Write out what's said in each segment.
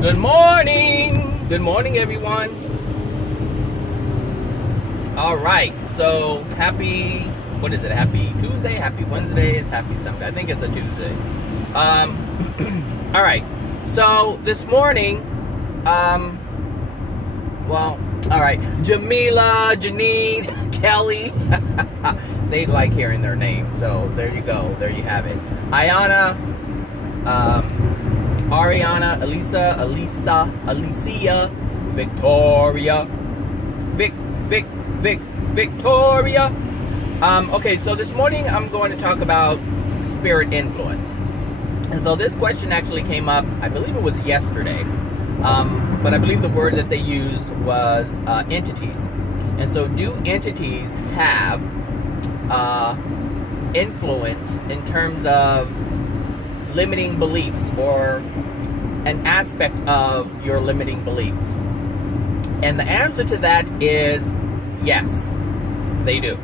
Good morning. Good morning, everyone. All right. So happy, what is it? Happy Tuesday, happy Wednesday, it's happy something. I think it's a Tuesday. All right. So this morning, well, all right. Jamila, Janine, Kelly, they like hearing their name. So there you go. There you have it. Ayana, Ariana, Elisa, Alicia, Victoria, Victoria. Okay, so this morning I'm going to talk about spirit influence. And so this question actually came up, I believe it was yesterday. But I believe the word that they used was entities. And so do entities have influence in terms of limiting beliefs or an aspect of your limiting beliefs? And the answer to that is yes, they do.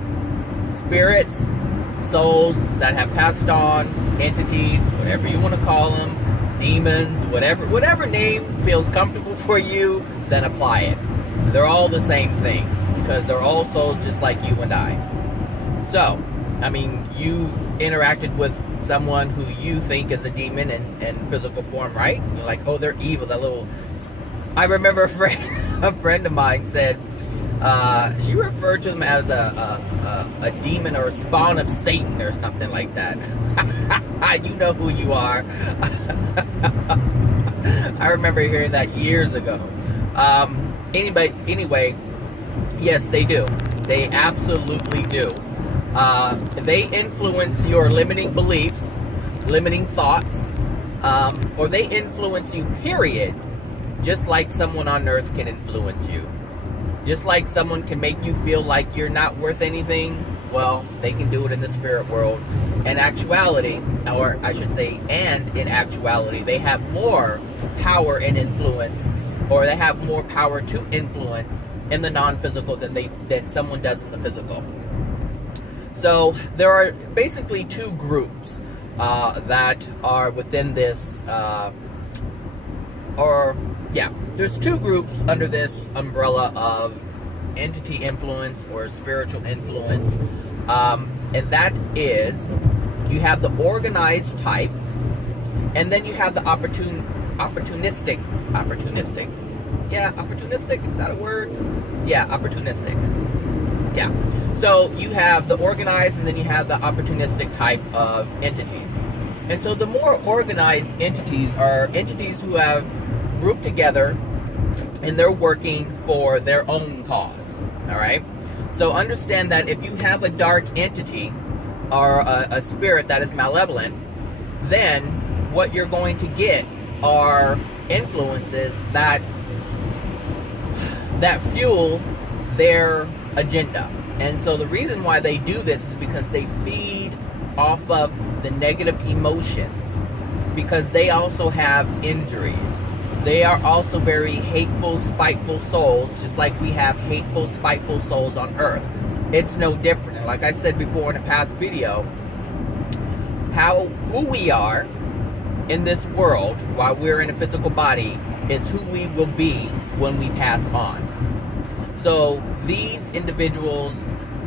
Spirits, souls that have passed on, entities, whatever you want to call them, demons, whatever name feels comfortable for you, then apply it. They're all the same thing because they're all souls just like you and I. So, I mean, you've interacted with someone who you think is a demon in physical form, right? And you're like, oh, they're evil, that little... I remember a friend of mine said, she referred to them as a demon or a spawn of Satan or something like that. You know who you are. I remember hearing that years ago. Anyway, yes, they do. They absolutely do. They influence your limiting beliefs, limiting thoughts, or they influence you, period, just like someone on earth can influence you. Just like someone can make you feel like you're not worth anything, well, they can do it in the spirit world. In actuality, or I should say, and in actuality, they have more power and influence, or they have more power to influence in the non-physical than someone does in the physical. So there are basically two groups that are within this, there's two groups under this umbrella of entity influence or spiritual influence, and that is, you have the organized type, and then you have the opportunistic. Yeah, opportunistic, is that a word? Yeah, opportunistic. Yeah, so you have the organized and then you have the opportunistic type of entities. And so the more organized entities are entities who have grouped together and they're working for their own cause, all right? So understand that if you have a dark entity or a spirit that is malevolent, then what you're going to get are influences that fuel their agenda. And so the reason why they do this is because they feed off of the negative emotions, because they also have injuries. They are also very hateful, spiteful souls, just like we have hateful, spiteful souls on earth. It's no different. And like I said before in a past video, who we are in this world while we're in a physical body is who we will be when we pass on. So these individuals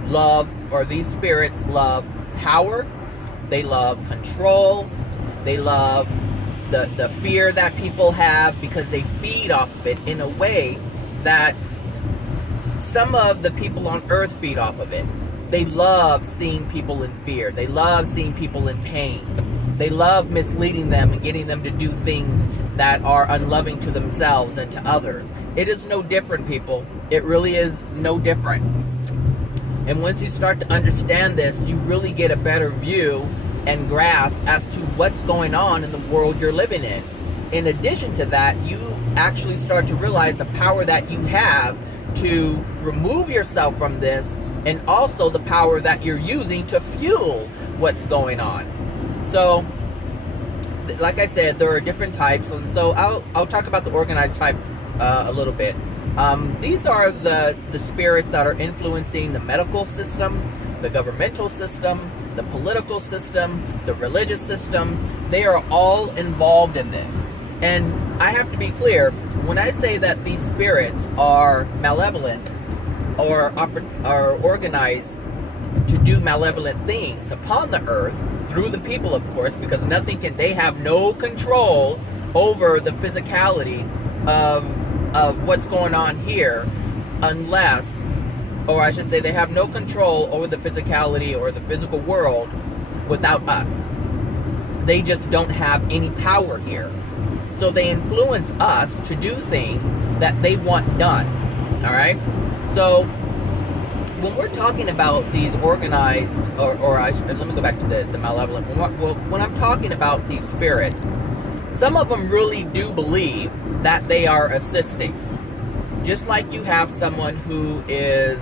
love, or these spirits love power, they love control, they love the fear that people have, because they feed off of it in a way that some of the people on earth feed off of it. They love seeing people in fear. They love seeing people in pain. They love misleading them and getting them to do things that are unloving to themselves and to others. It is no different, people. It really is no different. And once you start to understand this, you really get a better view and grasp as to what's going on in the world you're living in. In addition to that, you actually start to realize the power that you have to remove yourself from this, and also the power that you're using to fuel what's going on. So, like I said, there are different types, and so I'll talk about the organized type a little bit. These are the spirits that are influencing the medical system, the governmental system, the political system, the religious systems. They are all involved in this. And I have to be clear, when I say that these spirits are malevolent or are organized to do malevolent things upon the earth, through the people, of course, because they have no control over the physicality of what's going on here, unless, or I should say, they have no control over the physicality or the physical world without us. They just don't have any power here. So they influence us to do things that they want done. All right? So when we're talking about these organized, let me go back to the malevolent. When I'm talking about these spirits, some of them really do believe that they are assisting. Just like you have someone who is,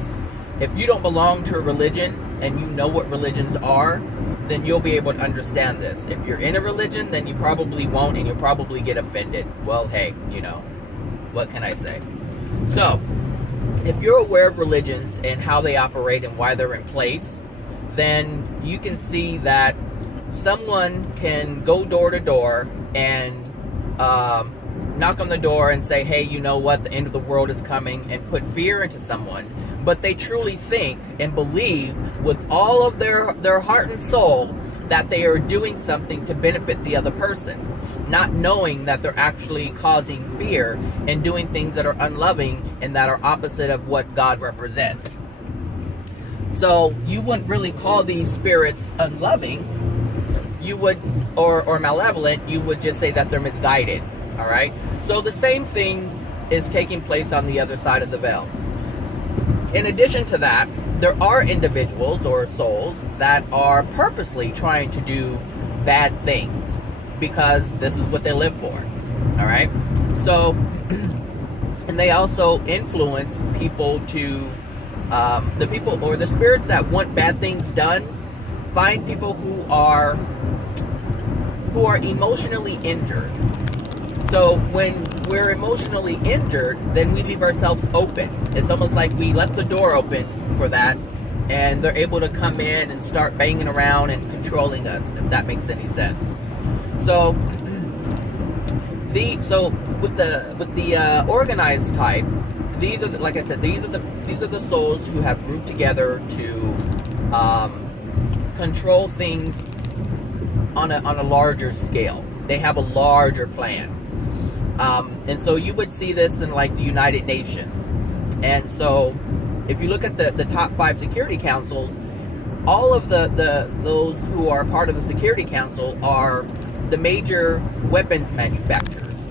if you don't belong to a religion and you know what religions are, then you'll be able to understand this. If you're in a religion, then you probably won't, and you'll probably get offended. Well, hey, you know, what can I say? So, if you're aware of religions and how they operate and why they're in place, then you can see that someone can go door to door and knock on the door and say, hey, you know what, the end of the world is coming, and put fear into someone. But they truly think and believe with all of their heart and soul that they are doing something to benefit the other person, not knowing that they're actually causing fear and doing things that are unloving and that are opposite of what God represents. So you wouldn't really call these spirits unloving. You would, or malevolent, you would just say that they're misguided. All right? So the same thing is taking place on the other side of the veil. In addition to that, there are individuals or souls that are purposely trying to do bad things because this is what they live for. All right? So, and they also influence people to, the people or the spirits that want bad things done, find people who are emotionally injured. So when we're emotionally injured, then we leave ourselves open. It's almost like we left the door open for that, and they're able to come in and start banging around and controlling us, if that makes any sense. So with the organized type, these are like I said, these are the souls who have grouped together to control things on a larger scale. They have a larger plan. And so you would see this in like the United Nations. And so if you look at the top 5 security councils, all of those who are part of the Security Council are the major weapons manufacturers.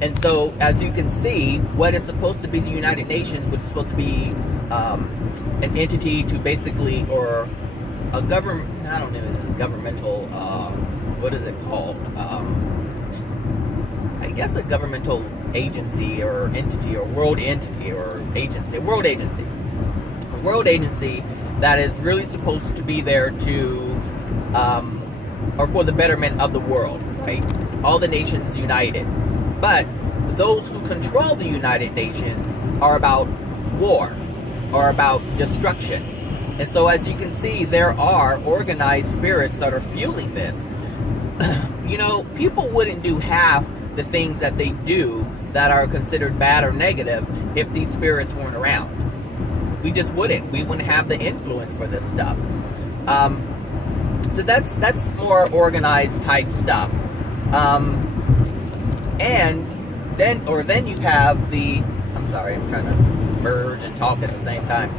And so as you can see, what is supposed to be the United Nations, which is supposed to be an entity to basically, or a government, I don't know if it's governmental, what is it called? I guess a governmental agency or entity or world entity or agency, a world agency that is really supposed to be there to, or for the betterment of the world, right? All the nations united. But those who control the United Nations are about war or about destruction. And so as you can see, there are organized spirits that are fueling this. You know, people wouldn't do half the things that they do that are considered bad or negative if these spirits weren't around. We just wouldn't. We wouldn't have the influence for this stuff. So that's more organized type stuff. And then you have the, I'm sorry, I'm trying to merge and talk at the same time.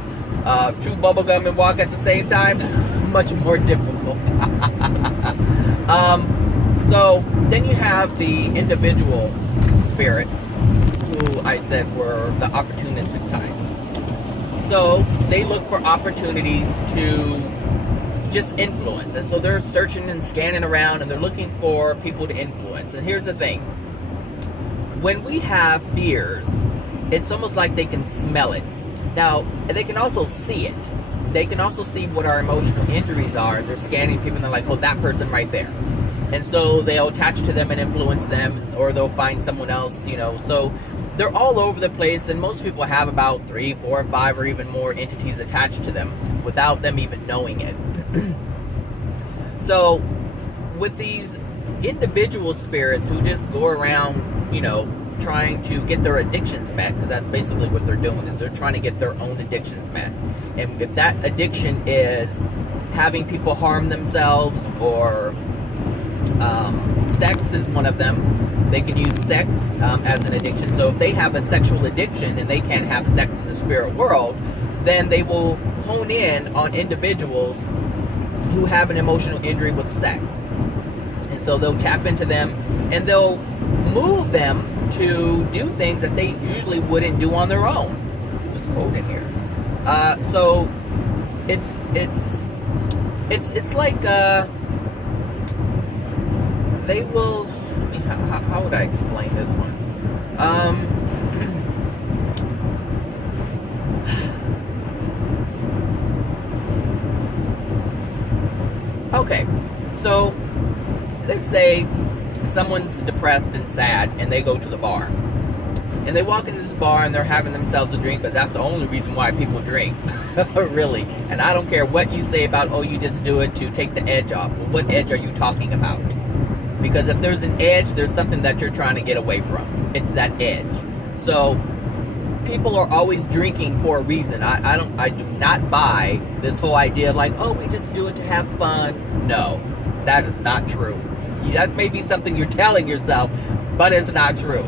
Chew bubblegum and walk at the same time, much more difficult. So then you have the individual spirits, who I said were the opportunistic type. So they look for opportunities to just influence. And so they're searching and scanning around, and they're looking for people to influence. And here's the thing. When we have fears, it's almost like they can smell it. Now, they can also see it. They can also see what our emotional injuries are. They're scanning people, and they're like, oh, that person right there. And so they'll attach to them and influence them, or they'll find someone else, you know. So they're all over the place, and most people have about 3, 4, 5, or even more entities attached to them without them even knowing it. So with these individual spirits who just go around, you know, trying to get their addictions met, because that's basically what they're doing, is they're trying to get their own addictions met. And if that addiction is having people harm themselves, or sex is one of them, they can use sex as an addiction. So if they have a sexual addiction and they can't have sex in the spirit world, then they will hone in on individuals who have an emotional injury with sex. And so they'll tap into them and they'll move them to do things that they usually wouldn't do on their own. Let's quote in here. So it's like they will. I mean, how would I explain this one? Okay, so let's say someone's depressed and sad and they go to the bar. And they walk into this bar and they're having themselves a drink, but that's the only reason why people drink. Really. And I don't care what you say about, oh, you just do it to take the edge off. Well, what edge are you talking about? Because if there's an edge, there's something that you're trying to get away from. It's that edge. So people are always drinking for a reason. I do not buy this whole idea like, oh, we just do it to have fun. No, that is not true. That may be something you're telling yourself, but it's not true.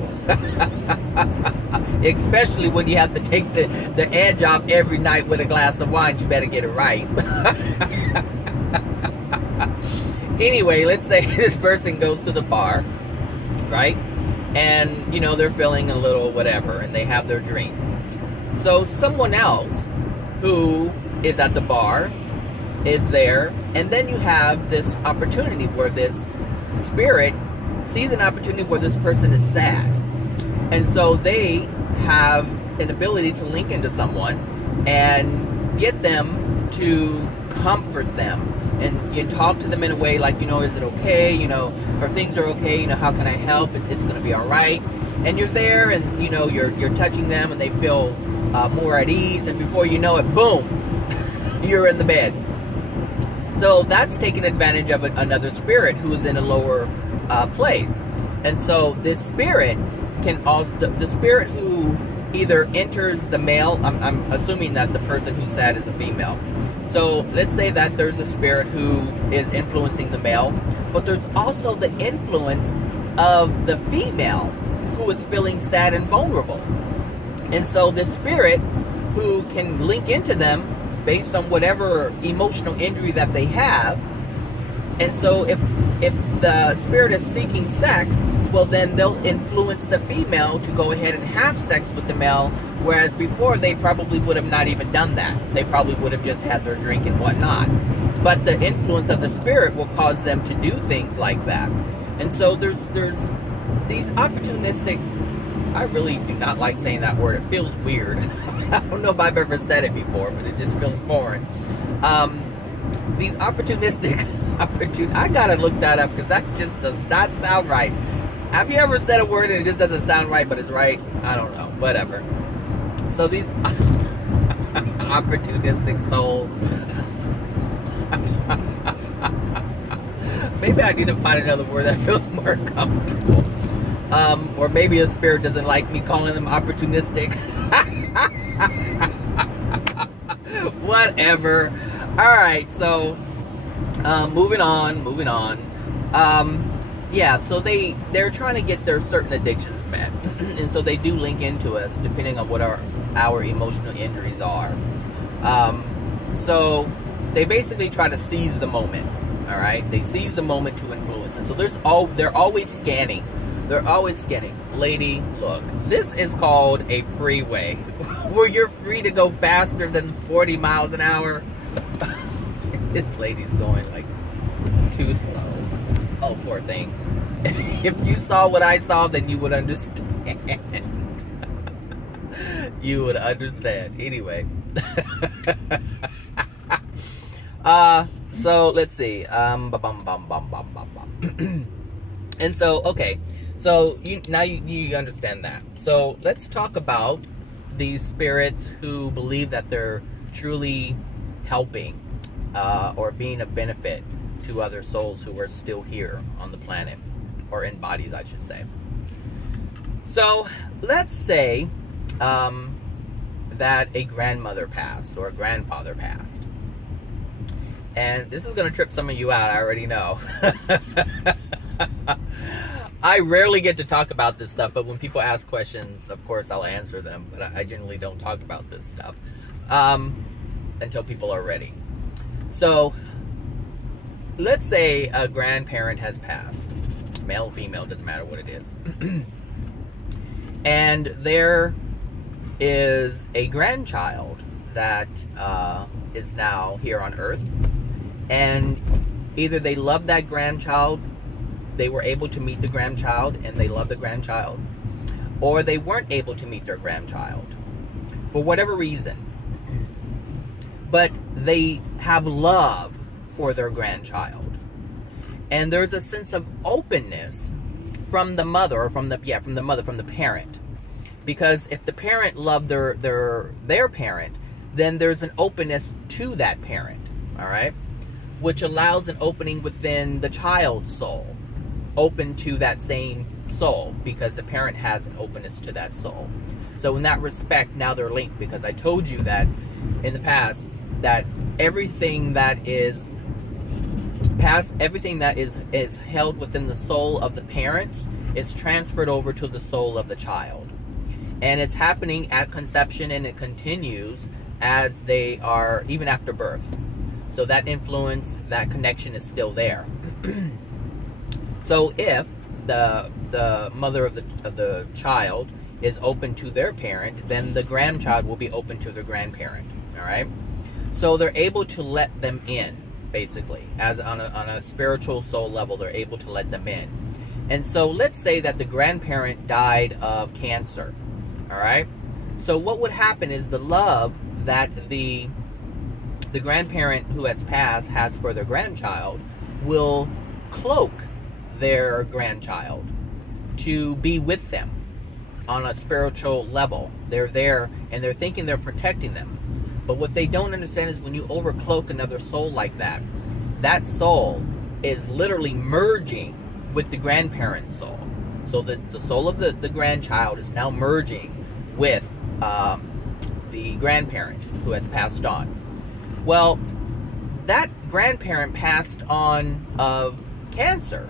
Especially when you have to take the edge off every night with a glass of wine. You better get it right. Anyway, let's say this person goes to the bar, right? And, you know, they're feeling a little whatever, and they have their drink. So someone else who is at the bar is there, and then you have this opportunity where this spirit sees an opportunity where this person is sad. And so they have an ability to link into someone and get them to comfort them. And you talk to them in a way like, you know, is it okay? You know, or things are okay? You know, how can I help? It's going to be all right. And you're there and, you know, you're touching them and they feel more at ease. And before you know it, boom, you're in the bed. So that's taking advantage of another spirit who is in a lower place. And so this spirit can also, the spirit who either enters the male, I'm assuming that the person who's sad is a female. So let's say that there's a spirit who is influencing the male, but there's also the influence of the female who is feeling sad and vulnerable. And so this spirit who can link into them based on whatever emotional injury that they have. And so if the spirit is seeking sex, well, then they'll influence the female to go ahead and have sex with the male, whereas before they probably would have not even done that. They probably would have just had their drink and whatnot. But the influence of the spirit will cause them to do things like that. And so there's these opportunistic, I really do not like saying that word. It feels weird. I don't know if I've ever said it before, but it just feels foreign. These opportunistic, I gotta look that up because that just does not sound right. Have you ever said a word and it just doesn't sound right, but it's right? I don't know. Whatever. So these opportunistic souls. Maybe I need to find another word that feels more comfortable. Or maybe a spirit doesn't like me calling them opportunistic. Whatever. Alright, so moving on. Yeah, so they're trying to get their certain addictions met. And so they do link into us depending on what our emotional injuries are. So they basically try to seize the moment. Alright? They seize the moment to influence it. So they're always scanning. They're always scanning. Lady, look, this is called a freeway where you're free to go faster than 40 miles an hour. This lady's going like too slow. Oh, poor thing. If you saw what I saw, then you would understand. You would understand. Anyway. So let's see. And so, okay. So now you understand that. So let's talk about these spirits who believe that they're truly helping or being of benefit to other souls who are still here on the planet, or in bodies, I should say. So let's say that a grandmother passed or a grandfather passed. And this is going to trip some of you out, I already know. I rarely get to talk about this stuff, but when people ask questions, of course, I'll answer them. But I generally don't talk about this stuff until people are ready. So let's say a grandparent has passed. Male, female, doesn't matter what it is. And there is a grandchild that is now here on Earth. And either they love that grandchild, they were able to meet the grandchild and they love the grandchild, or they weren't able to meet their grandchild for whatever reason. But they have love for their grandchild. And there's a sense of openness from the mother, or from the parent. Because if the parent loved their parent, then there's an openness to that parent, all right? Which allows an opening within the child's soul, open to that same soul, because the parent has an openness to that soul. So in that respect, now they're linked, because I told you that in the past, that everything that is held within the soul of the parents is transferred over to the soul of the child. And it's happening at conception, and it continues as they are, even after birth. So that influence, that connection is still there. So if the mother of the child is open to their parent, then the grandchild will be open to their grandparent. All right. So they're able to let them in, basically, as on a spiritual soul level. They're able to let them in. And so let's say that the grandparent died of cancer. All right. So what would happen is the love that the grandparent who has passed has for their grandchild will cloak their grandchild to be with them on a spiritual level. They're there and they're thinking they're protecting them. But what they don't understand is when you overcloak another soul like that, that soul is literally merging with the grandparent's soul. So the soul of the grandchild is now merging with the grandparent who has passed on. Well, that grandparent passed on of cancer,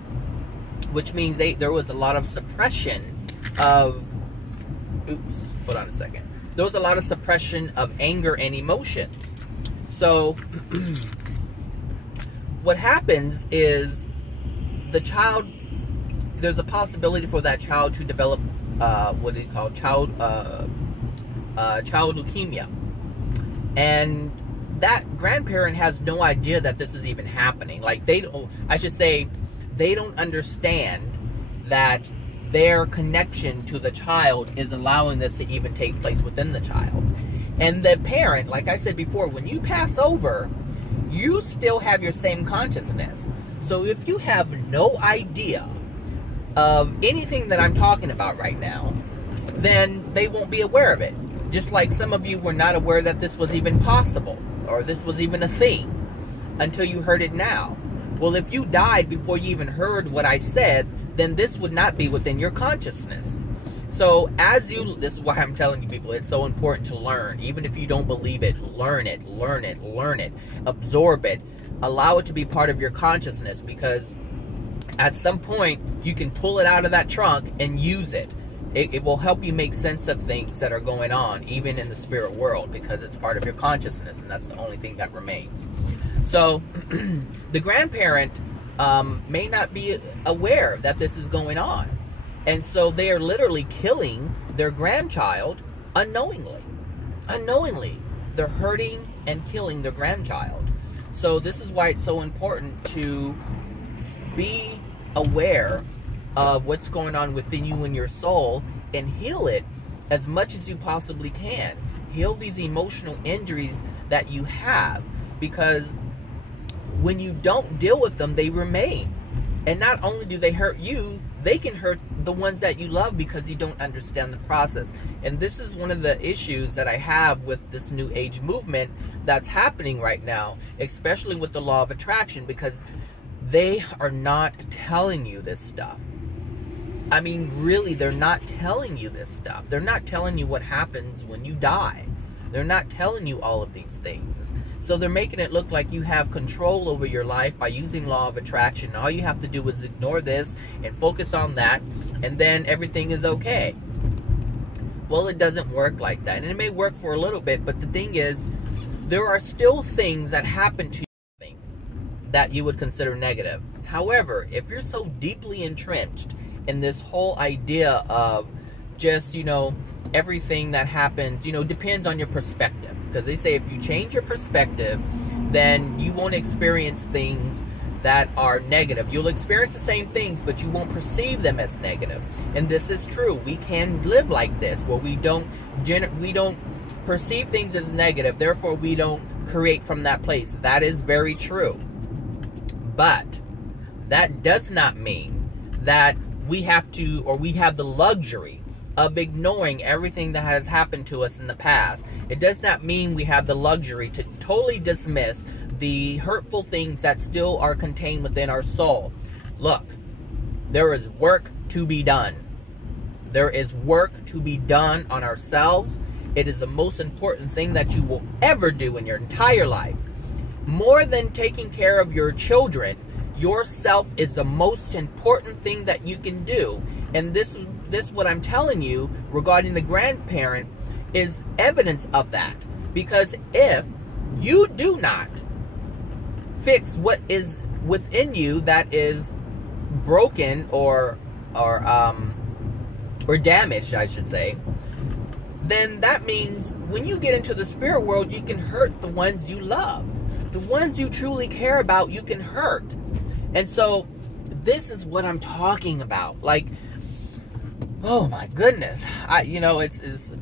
which means there was a lot of suppression of, hold on a second. There was a lot of suppression of anger and emotions. So what happens is the child, there's a possibility for that child to develop what do you call child leukemia. And that grandparent has no idea that this is even happening. Like they don't understand that their connection to the child is allowing this to even take place within the child. And the parent, like I said before, when you pass over, you still have your same consciousness. So if you have no idea of anything that I'm talking about right now, then they won't be aware of it. Just like some of you were not aware that this was even possible, or this was even a thing, until you heard it now. Well, if you died before you even heard what I said, then this would not be within your consciousness. So this is why I'm telling you people, it's so important to learn. Even if you don't believe it, learn it, learn it, learn it, absorb it, allow it to be part of your consciousness, because at some point you can pull it out of that trunk and use it. It will help you make sense of things that are going on, even in the spirit world, because it's part of your consciousness, and that's the only thing that remains. So the grandparent may not be aware that this is going on. And so they are literally killing their grandchild unknowingly. Unknowingly. They're hurting and killing their grandchild. So this is why it's so important to be aware of what's going on within you and your soul, and heal it as much as you possibly can. Heal these emotional injuries that you have, because when you don't deal with them, they remain. And not only do they hurt you, they can hurt the ones that you love, because you don't understand the process. And this is one of the issues that I have with this New Age movement that's happening right now, especially with the law of attraction, because they are not telling you this stuff. I mean, really, they're not telling you this stuff. They're not telling you what happens when you die. They're not telling you all of these things. So they're making it look like you have control over your life by using law of attraction. All you have to do is ignore this and focus on that, and then everything is okay. Well, it doesn't work like that. And it may work for a little bit, but the thing is, there are still things that happen to you that you would consider negative. However, if you're so deeply entrenched in this whole idea of just, everything that happens, depends on your perspective. Because they say if you change your perspective, then you won't experience things that are negative. You'll experience the same things, but you won't perceive them as negative. And this is true. We can live like this, where we don't perceive things as negative, therefore we don't create from that place. That is very true. But that does not mean that we have to, or we have the luxury of ignoring everything that has happened to us in the past. It does not mean we have the luxury to totally dismiss the hurtful things that still are contained within our soul. Look, there is work to be done. There is work to be done on ourselves. It is the most important thing that you will ever do in your entire life. More than taking care of your children, yourself is the most important thing that you can do. And this what I'm telling you regarding the grandparent is evidence of that. Because if you do not fix what is within you that is broken or damaged, I should say, then that means when you get into the spirit world, you can hurt the ones you love. The ones you truly care about, you can hurt. And so this is what I'm talking about. Like, oh my goodness. It's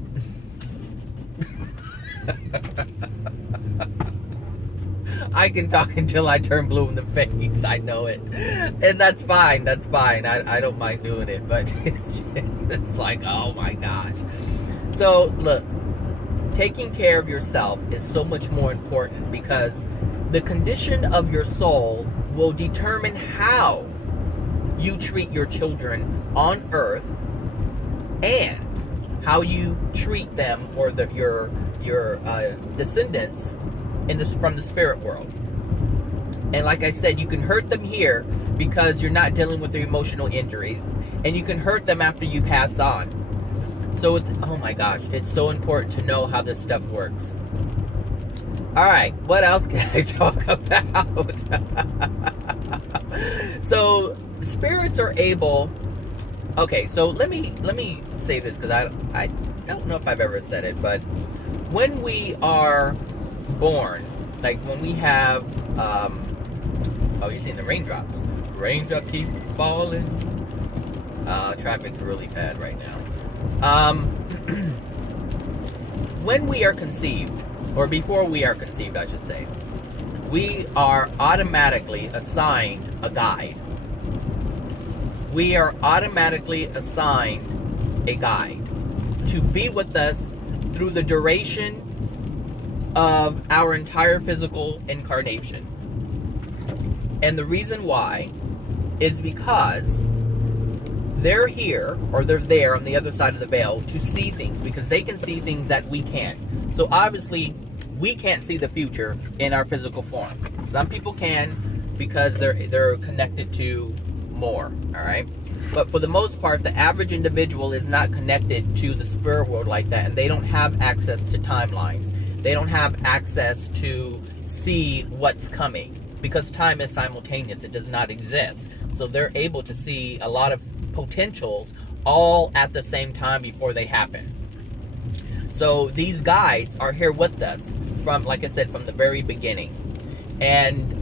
I can talk until I turn blue in the face. I know it. And that's fine. That's fine. I don't mind doing it. But it's like, oh my gosh. So, look, taking care of yourself is so much more important, because the condition of your soul will determine how you treat your children on earth and how you treat them, or your descendants from the spirit world. And like I said, you can hurt them here because you're not dealing with their emotional injuries, and you can hurt them after you pass on. So it's, oh my gosh, it's so important to know how this stuff works. Alright, what else can I talk about? So, spirits are able... Okay, so let me say this, because I don't know if I've ever said it, but when we are born, like when we have... oh, you're seeing the raindrops. Raindrops keep falling. Traffic's really bad right now. When we are conceived, or before we are conceived, I should say, we are automatically assigned a guide. We are automatically assigned a guide to be with us through the duration of our entire physical incarnation. And the reason why is because they're here, or they're there on the other side of the veil to see things, because they can see things that we can't. So obviously, we can't see the future in our physical form. Some people can, because they're connected to more, all right? But for the most part, the average individual is not connected to the spirit world like that, and they don't have access to timelines. They don't have access to see what's coming, because time is simultaneous. It does not exist. So they're able to see a lot of potentials all at the same time before they happen. So these guides are here with us from, like I said, from the very beginning. And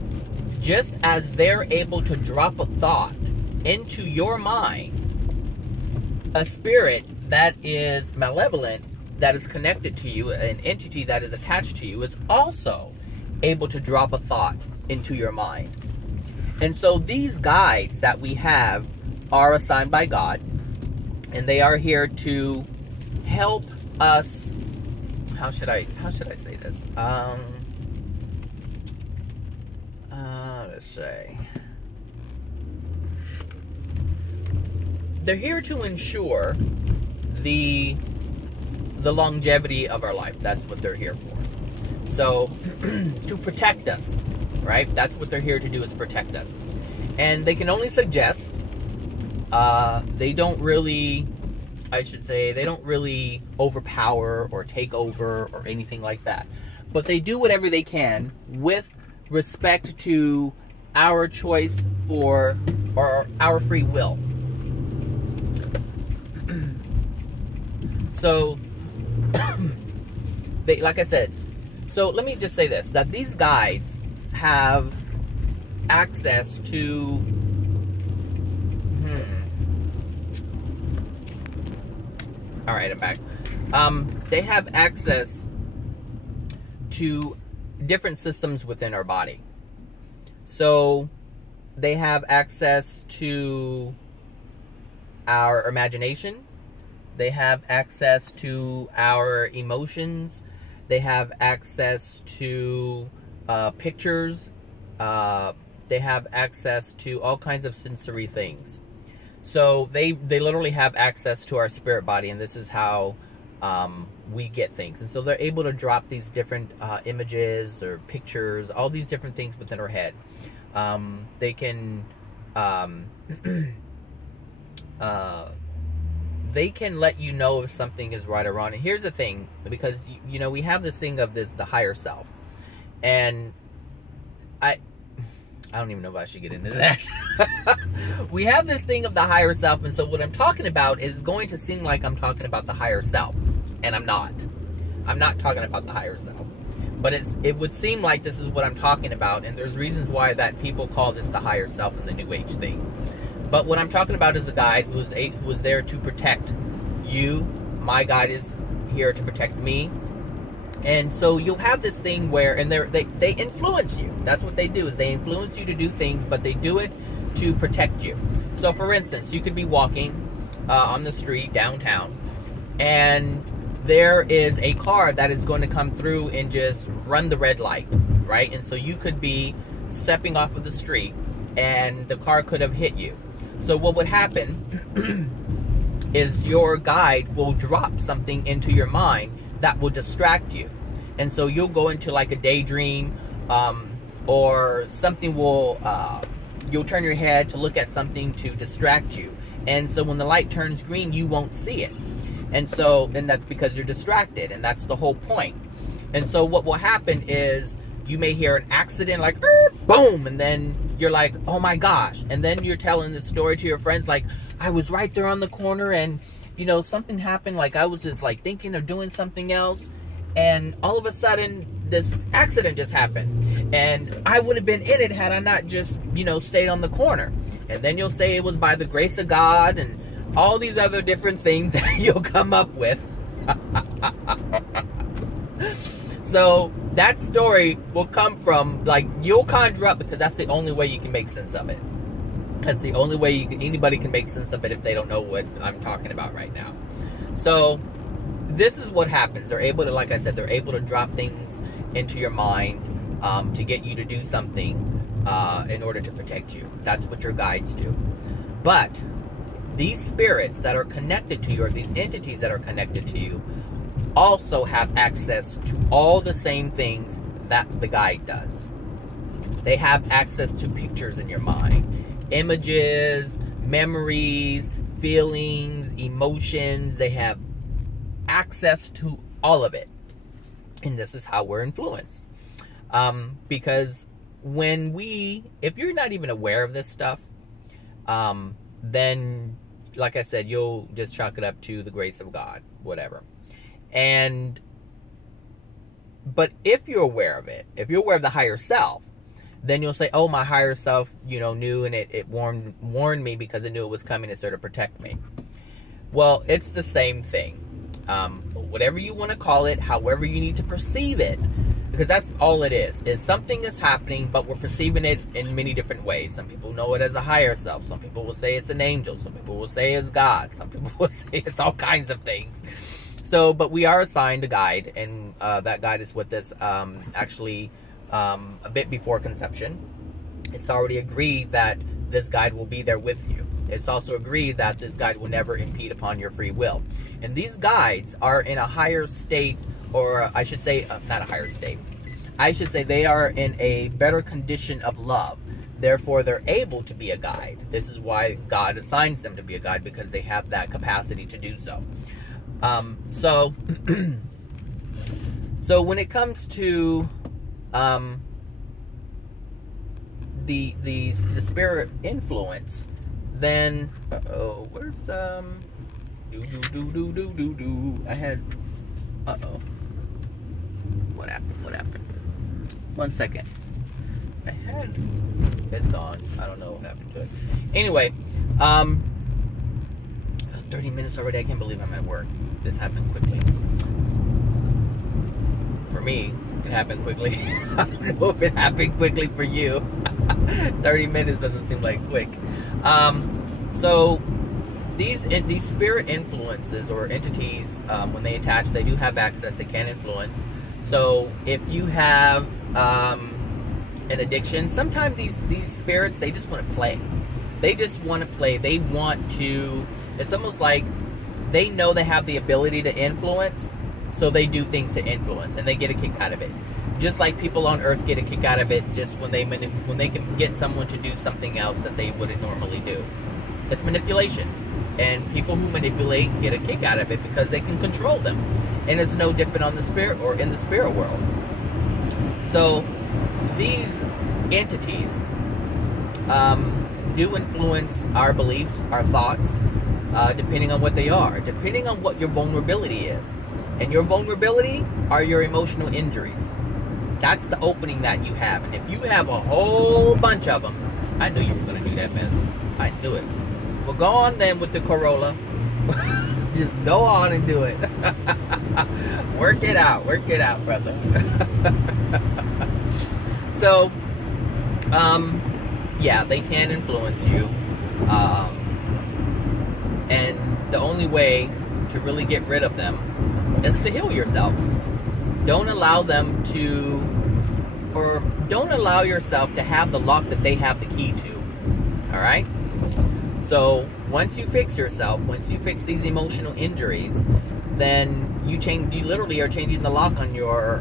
just as they're able to drop a thought into your mind, a spirit that is malevolent, that is connected to you, an entity that is attached to you, is also able to drop a thought into your mind. And so these guides that we have are assigned by God, and they are here to help us. How should I say this? Let's say, they're here to ensure the longevity of our life. That's what they're here for. So, to protect us, right? That's what they're here to do, is protect us. And they can only suggest. They don't really, I should say, they don't really overpower or take over or anything like that. But they do whatever they can with respect to our choice for, or our free will. So, they, like I said, so let me just say this, that these guides have access to, all right, I'm back. They have access to different systems within our body. So they have access to our imagination. They have access to our emotions. They have access to pictures. They have access to all kinds of sensory things. So they literally have access to our spirit body, and this is how we get things. And so they're able to drop these different images or pictures, all these different things within our head. They can they can let you know if something is right or wrong. And here's the thing, because you know, we have this thing of the higher self, and I don't even know if I should get into that. We have this thing of the higher self, and so what I'm talking about is going to seem like I'm talking about the higher self, and I'm not. I'm not talking about the higher self. But it would seem like this is what I'm talking about, and there's reasons why that people call this the higher self in the New Age thing. But what I'm talking about is a guide who is there to protect you. My guide is here to protect me. And so you'll have this thing where, and they influence you. That's what they do, is they influence you to do things, but they do it to protect you. So for instance, you could be walking on the street downtown, and there is a car that is going to come through and just run the red light, right? And so you could be stepping off of the street, and the car could have hit you. So what would happen is your guide will drop something into your mind that will distract you. And so you'll go into like a daydream, or something will, you'll turn your head to look at something to distract you. And so when the light turns green, you won't see it. And that's because you're distracted, and that's the whole point. And so what will happen is you may hear an accident, like, boom, and then you're like, oh my gosh. And then you're telling this story to your friends, like, I was right there on the corner, and, you know, something happened, like, I was just, like, thinking of doing something else, and all of a sudden, this accident just happened. And I would have been in it had I not just, you know, stayed on the corner. And then you'll say it was by the grace of God, and all these other different things that you'll come up with. So that story will come from, like, you'll conjure up, because that's the only way you can make sense of it. That's the only way anybody can make sense of it if they don't know what I'm talking about right now. So this is what happens. They're able to, like I said, they're able to drop things into your mind to get you to do something in order to protect you. That's what your guides do. But these spirits that are connected to you, or these entities that are connected to you, also have access to all the same things that the guide does. They have access to pictures in your mind, images, memories, feelings, emotions. They have access to all of it. And this is how we're influenced. Because if you're not even aware of this stuff, then, like I said, you'll just chalk it up to the grace of God, whatever. But if you're aware of it, if you're aware of the higher self, then you'll say, oh, my higher self, you know, knew, and it warned me because it knew it was coming to sort of protect me. Well, it's the same thing. Whatever you want to call it, however you need to perceive it, because that's all it is something is happening, but we're perceiving it in many different ways. Some people know it as a higher self. Some people will say it's an angel. Some people will say it's God. Some people will say it's all kinds of things. So, but we are assigned a guide, and that guide is with us actually a bit before conception. It's already agreed that this guide will be there with you. It's also agreed that this guide will never impede upon your free will. And these guides are in a higher state, or I should say, not a higher state. I should say they are in a better condition of love. Therefore, they're able to be a guide. This is why God assigns them to be a guide, because they have that capacity to do so. So when it comes to the spirit influence, then where's I had what happened? 1 second. I had it's gone. I don't know what happened to it. Anyway, 30 minutes already. I can't believe I'm at work. This happened quickly. For me, it happened quickly. I don't know if it happened quickly for you. 30 minutes doesn't seem like quick. So these spirit influences or entities, when they attach, they do have access. They can influence. So if you have an addiction, sometimes these spirits, they just want to play. They just want to play. They want to. It's almost like they know they have the ability to influence, so they do things to influence, and they get a kick out of it. Just like people on Earth get a kick out of it, just when they can get someone to do something else that they wouldn't normally do. It's manipulation, and people who manipulate get a kick out of it because they can control them, and it's no different on the spirit or in the spirit world. So these entities do influence our beliefs, our thoughts, depending on what they are, depending on what your vulnerability is. And your vulnerability are your emotional injuries. That's the opening that you have. And if you have a whole bunch of them, I knew you were going to do that mess. I knew it. Well, go on then with the Corolla. Just go on and do it. Work it out, brother. So, yeah, they can influence you. And the only way to really get rid of them is to heal yourself. Don't allow them to, or don't allow yourself to have the lock that they have the key to. All right? So once you fix yourself, once you fix these emotional injuries, then you literally are changing the lock on your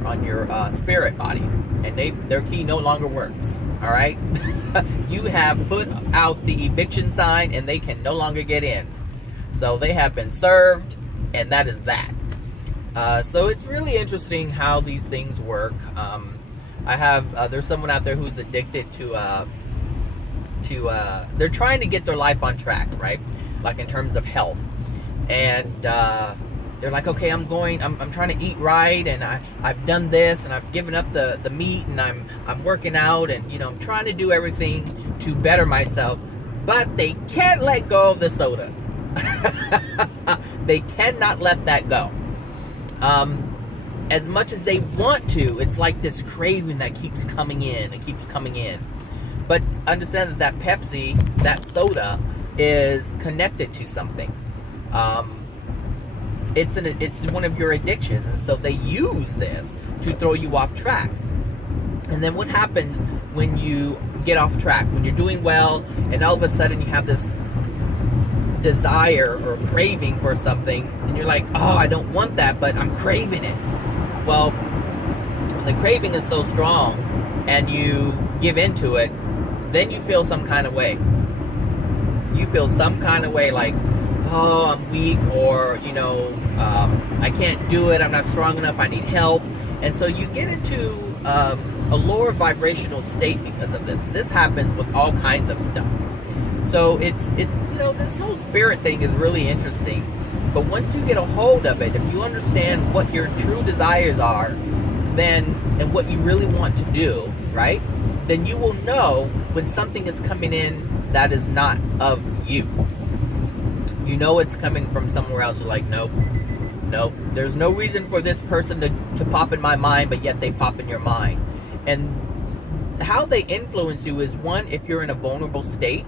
spirit body, and their key no longer works. All right? You have put out the eviction sign, and they can no longer get in. So they have been served, and that is that. So it's really interesting how these things work. There's someone out there who's addicted to they're trying to get their life on track, right? Like in terms of health. And they're like, okay, I'm trying to eat right, and I've done this, and I've given up the meat, and I'm working out, and I'm trying to do everything to better myself, but they can't let go of the soda. They cannot let that go. As much as they want to, it's like this craving that keeps coming in. It keeps coming in. But understand that Pepsi, that soda, is connected to something. It's one of your addictions, and so they use this to throw you off track. And then what happens when you get off track? When you're doing well, and all of a sudden you have this desire or craving for something, and you're like, oh, I don't want that, but I'm craving it. Well, when the craving is so strong and you give into it, then you feel some kind of way. You feel some kind of way, like, oh, I'm weak, or I can't do it, I'm not strong enough, I need help. And so you get into a lower vibrational state because of this. This happens with all kinds of stuff. So it's this whole spirit thing is really interesting. But once you get a hold of it, if you understand what your true desires are, and what you really want to do, right? Then you will know when something is coming in that is not of you. You know it's coming from somewhere else. You're like, nope. There's no reason for this person to pop in my mind, but yet they pop in your mind. And how they influence you is, one, if you're in a vulnerable state.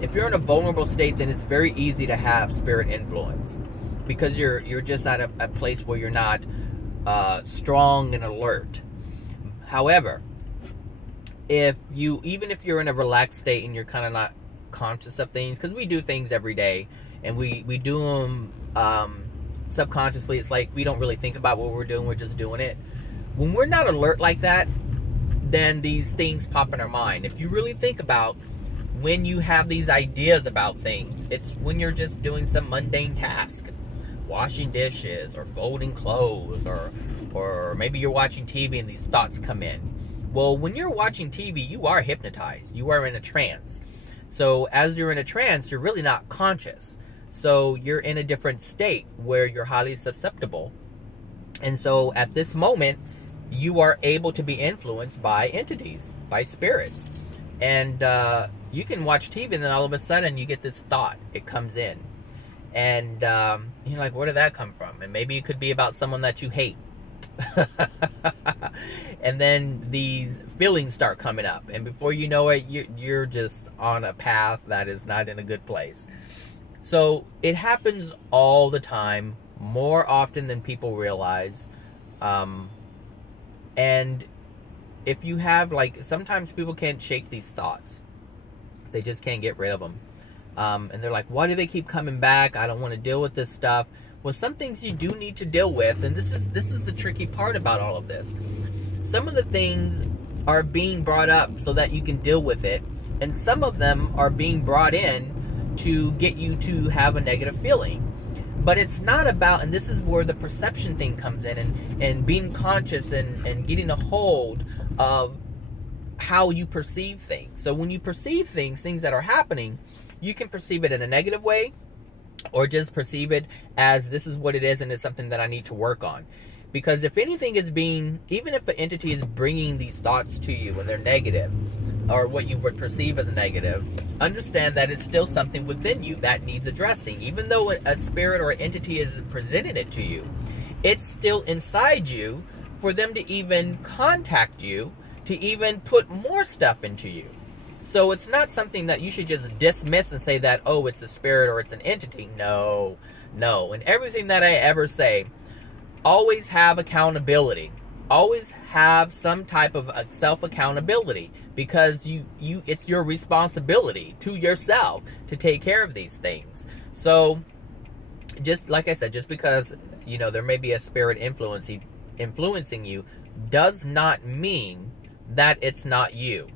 If you're in a vulnerable state, then it's very easy to have spirit influence, because you're just at a place where you're not strong and alert. However, even if you're in a relaxed state and you're kind of not conscious of things, because we do things every day, and we do them subconsciously. It's like we don't really think about what we're doing, we're just doing it. When we're not alert like that, then these things pop in our mind. If you really think about when you have these ideas about things, it's when you're just doing some mundane task, washing dishes or folding clothes, or maybe you're watching TV and these thoughts come in. Well, when you're watching TV, you are hypnotized. You are in a trance. So as you're in a trance, you're really not conscious. So you're in a different state where you're highly susceptible. And so at this moment, you are able to be influenced by entities, by spirits. And you can watch TV and then all of a sudden you get this thought. It comes in. And you're like, where did that come from? And maybe it could be about someone that you hate. And then these feelings start coming up. And before you know it, you're just on a path that is not in a good place. So it happens all the time, more often than people realize. And if you have, like, sometimes people can't shake these thoughts. They just can't get rid of them. And they're like, why do they keep coming back? I don't want to deal with this stuff. Well, some things you do need to deal with, and this is the tricky part about all of this. Some of the things are being brought up so that you can deal with it, and some of them are being brought in to get you to have a negative feeling. But it's not about, and this is where the perception thing comes in, and being conscious and getting a hold of how you perceive things. So when you perceive things that are happening, you can perceive it in a negative way, or just perceive it as this is what it is and it's something that I need to work on. Because if anything is being, even if an entity is bringing these thoughts to you and they're negative, or what you would perceive as a negative, understand that it's still something within you that needs addressing. Even though a spirit or an entity is presenting it to you, it's still inside you for them to even contact you, to even put more stuff into you. So it's not something that you should just dismiss and say that, oh, it's a spirit or it's an entity. No, no. And everything that I ever say, always have accountability. Always have some type of self-accountability, because it's your responsibility to yourself to take care of these things. So just like I said, just because, you know, there may be a spirit influencing you does not mean that it's not you.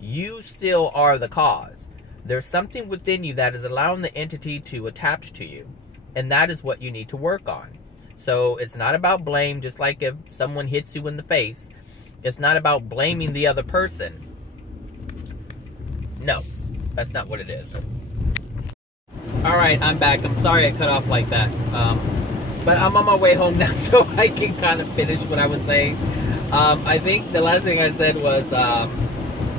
You still are the cause. There's something within you that is allowing the entity to attach to you, and that is what you need to work on. So it's not about blame. Just like if someone hits you in the face, it's not about blaming the other person. No, that's not what it is. All right, I'm back. I'm sorry I cut off like that, but I'm on my way home now, so I can kind of finish what I was saying. I think the last thing I said was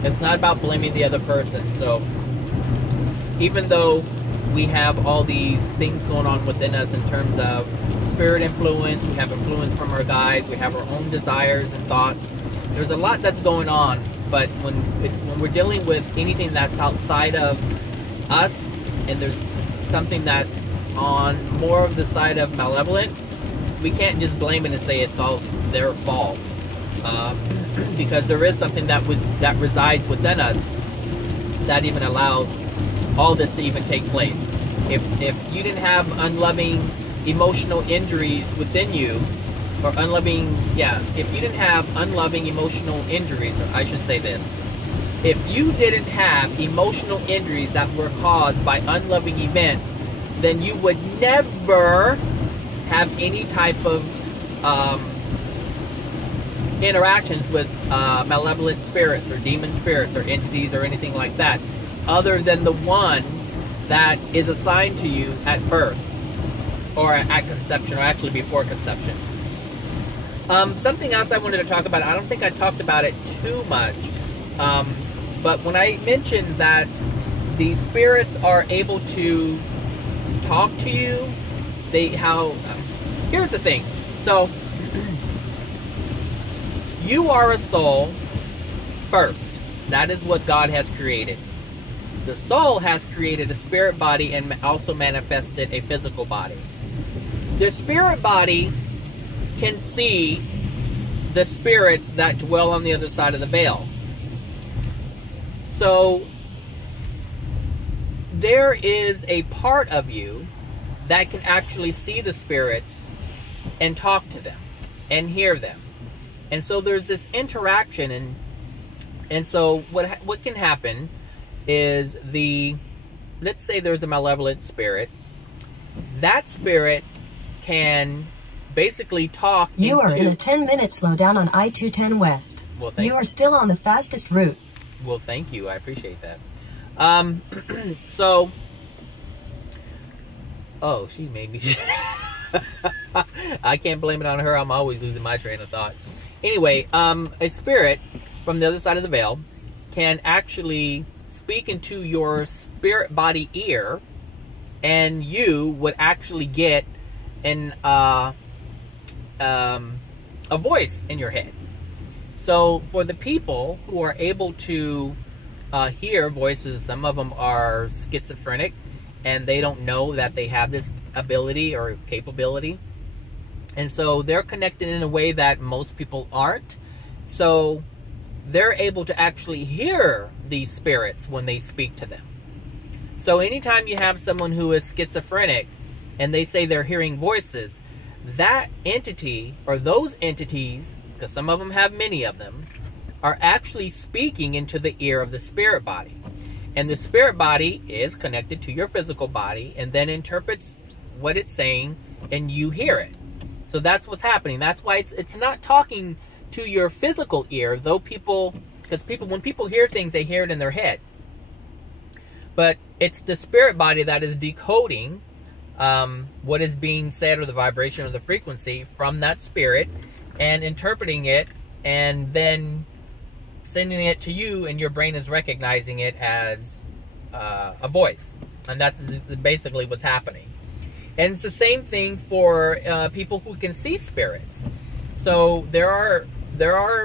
it's not about blaming the other person. So even though we have all these things going on within us in terms of spirit influence, we have influence from our guide, we have our own desires and thoughts, there's a lot that's going on. But when we're dealing with anything that's outside of us, and there's something that's on more of the side of malevolent, we can't just blame it and say it's all their fault. Because there is something that resides within us that even allows all this to even take place. If you didn't have unloving emotional injuries within you, or if you didn't have unloving emotional injuries, or I should say this, if you didn't have emotional injuries that were caused by unloving events, then you would never have any type of interactions with malevolent spirits or demon spirits or entities or anything like that, other than the one that is assigned to you at birth or at conception, or actually before conception. Something else I wanted to talk about, I don't think I talked about it too much, but when I mentioned that the spirits are able to talk to you, here's the thing. So you are a soul first. That is what God has created. The soul has created a spirit body and also manifested a physical body. The spirit body can see the spirits that dwell on the other side of the veil. So there is a part of you that can actually see the spirits and talk to them and hear them. And so there's this interaction, and so what can happen is let's say there's a malevolent spirit. That spirit can basically talk. You are in a 10-minute slowdown on I-210 West. Well, thank you. You are still on the fastest route. Well, thank you. I appreciate that. So, oh, she made me. I can't blame it on her. I'm always losing my train of thought. Anyway, a spirit from the other side of the veil can actually speak into your spirit body ear, and you would actually get a voice in your head. So for the people who are able to hear voices, some of them are schizophrenic and they don't know that they have this ability or capability. And so they're connected in a way that most people aren't. So they're able to actually hear these spirits when they speak to them. So anytime you have someone who is schizophrenic and they say they're hearing voices, that entity or those entities, because some of them have many of them, are actually speaking into the ear of the spirit body. And the spirit body is connected to your physical body and then interprets what it's saying and you hear it. So that's what's happening. That's why it's not talking to your physical ear, though when people hear things, they hear it in their head. But it's the spirit body that is decoding what is being said, or the vibration or the frequency from that spirit, and interpreting it and then sending it to you, and your brain is recognizing it as a voice. And that's basically what's happening. And it's the same thing for people who can see spirits. So there are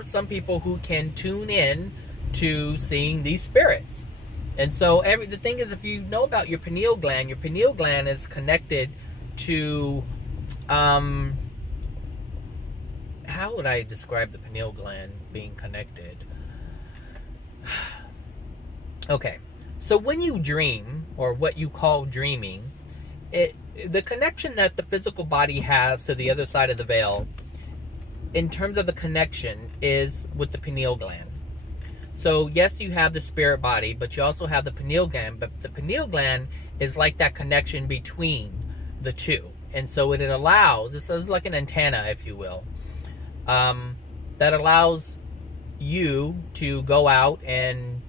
some people who can tune in to seeing these spirits. And so the thing is, if you know about your pineal gland is connected to, how would I describe the pineal gland being connected? Okay, so when you dream, or what you call dreaming, the connection that the physical body has to the other side of the veil, in terms of the connection, is with the pineal gland. So yes, you have the spirit body, but you also have the pineal gland. But the pineal gland is like that connection between the two. And so it allows, this is like an antenna, if you will, that allows you to go out and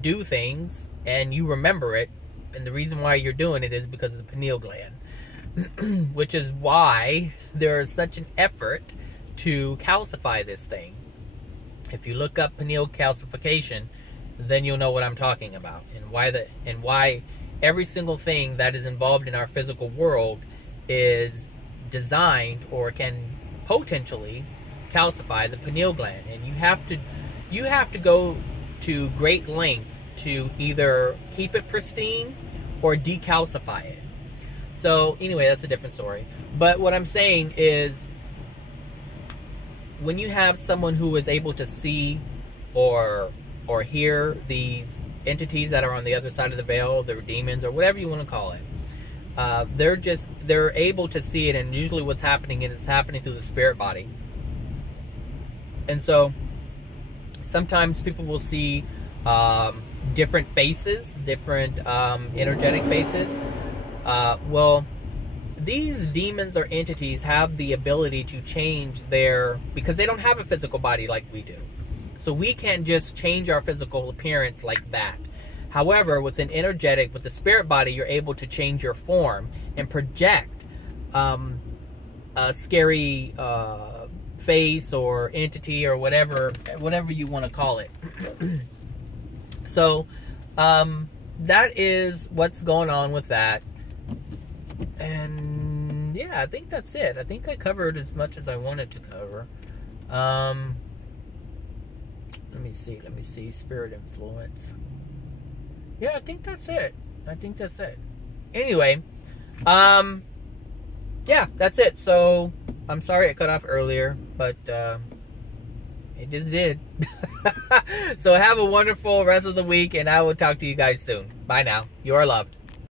do things, and you remember it. And the reason why you're doing it is because of the pineal gland, which is why there is such an effort to calcify this thing. If you look up pineal calcification, then you'll know what I'm talking about, and why every single thing that is involved in our physical world is designed or can potentially calcify the pineal gland. And you have to go to great lengths to either keep it pristine or decalcify it. So anyway, that's a different story. But what I'm saying is, when you have someone who is able to see or hear these entities that are on the other side of the veil, the demons, or whatever you want to call it, they're able to see it, and usually what's happening is it's happening through the spirit body. And so sometimes people will see different faces, different energetic faces. Well, these demons or entities have the ability to change because they don't have a physical body like we do. So we can't just change our physical appearance like that. However, with an energetic, with the spirit body, you're able to change your form and project a scary face or entity or whatever you want to call it. So that is what's going on with that. And yeah, I think that's it. I think I covered as much as I wanted to cover. Let me see, spirit influence. Yeah, I think that's it. Anyway, yeah, that's it. So I'm sorry I cut off earlier, but It just did. So have a wonderful rest of the week, and I will talk to you guys soon. Bye now. You are loved.